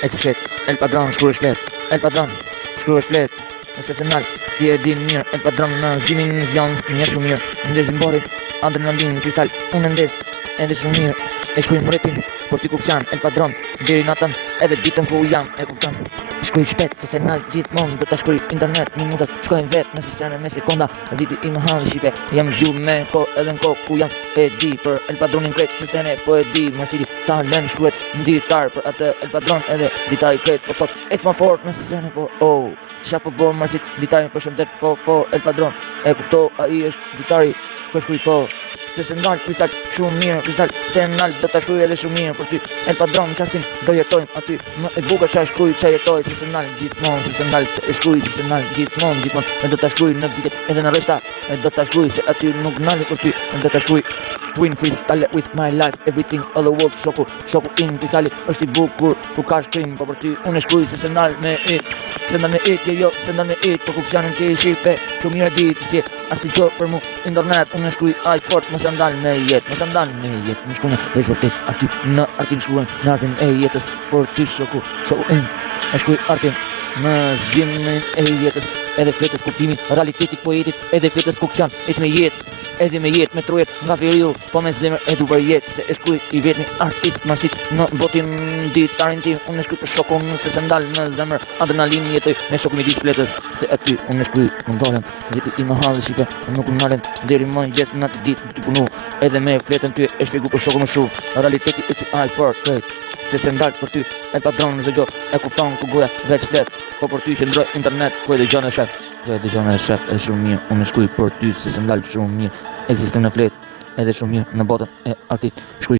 E si flet, El Padron shkruaj shlet, El Padron shkruaj shlet. Nëse se nal, ti e din mirë, El Padron në zimin në zjan, një shumë mirë. Ndezim bori, adrenalin, kristal, unë ndes, edhe shumë mirë. E shkruaj më repin, por ti kupsan, El Padron, deri natën, edhe ditën ku jam, e kupton. Shkruaj shpet, se se nal gjithmonë, do ta shkruaj internet, minutat shkojnë vet, nëse se në me sekonda, diti i më hanë shqipe, jam zhjull me ko edhe në ko ku jam, e di për El Padronin kret, se se ne po e di, mërsili ta lën shkruet nditar për atë El Padron edhe ditari kret, po thot, e më fort nëse se ne po, oh, qa po bo mërsit, ditari për shëndet, po, El Padron, e kupto, a i është ditari, po shkruaj po, se se ndalë kristal shumë mirë, kristal se ndalë do të shkruaj edhe shumë mirë për ty, El Padron qasin do jetojmë aty, më e buka qa shkruaj qa jetoj, se se ndalë gjithmonë, se se ndalë e shkruaj, se se ndalë gjithmonë, e do të shkruaj në vitet edhe në reshta, e do të shkruaj se aty nuk ndalë për ty, e do të shkruaj Twin freestyle with my life, everything all the world, shoku in freestyle është i bukur, ku ka shkrim, po për ty unë e shkruaj se se ndalë me it, se ndalë me it, jo, se ndalë me it, po funksionin ti shqipe, që mirë di të si, asi që për mu, internet, unë e shkruaj aj fort, mos e ndalë me jetë, më shkruaj veç vërtet, aty në artin shkruaj, në artin e jetës, por ty shoku in, e shkruaj artin, në zimin e jetës, edhe fletës kuptimin, realitetit poetit, edhe fletës kuksion, edhe me jetë, me trojet, nga veriu, po me zemër edu për jetë, se e shkruaj i vetëmi artist marsit, në botin ditarin tim, unë e shkruaj për shokun, se se ndalë në zemër, adrenalin jetoj, me shokun i ditë fletës, se aty unë e shkruaj, më ndalem, ziti i më halë shqipe, nuk më nalem, deri më gjesë në të ditë të punu, edhe me fletën ty e shpjegu për shokun më shumë, realiteti e si aj for, se se ndalë për ty, El Padron në zëgjo, e kupton ku goja veç flet, po për ty që ndroj internet, ku e dëgjon e shef, e shumë mirë, unë e shkruaj për ty, se se ndalë shumë mirë, ekziston në flet, edhe shumë mirë në botën e artit, shkruaj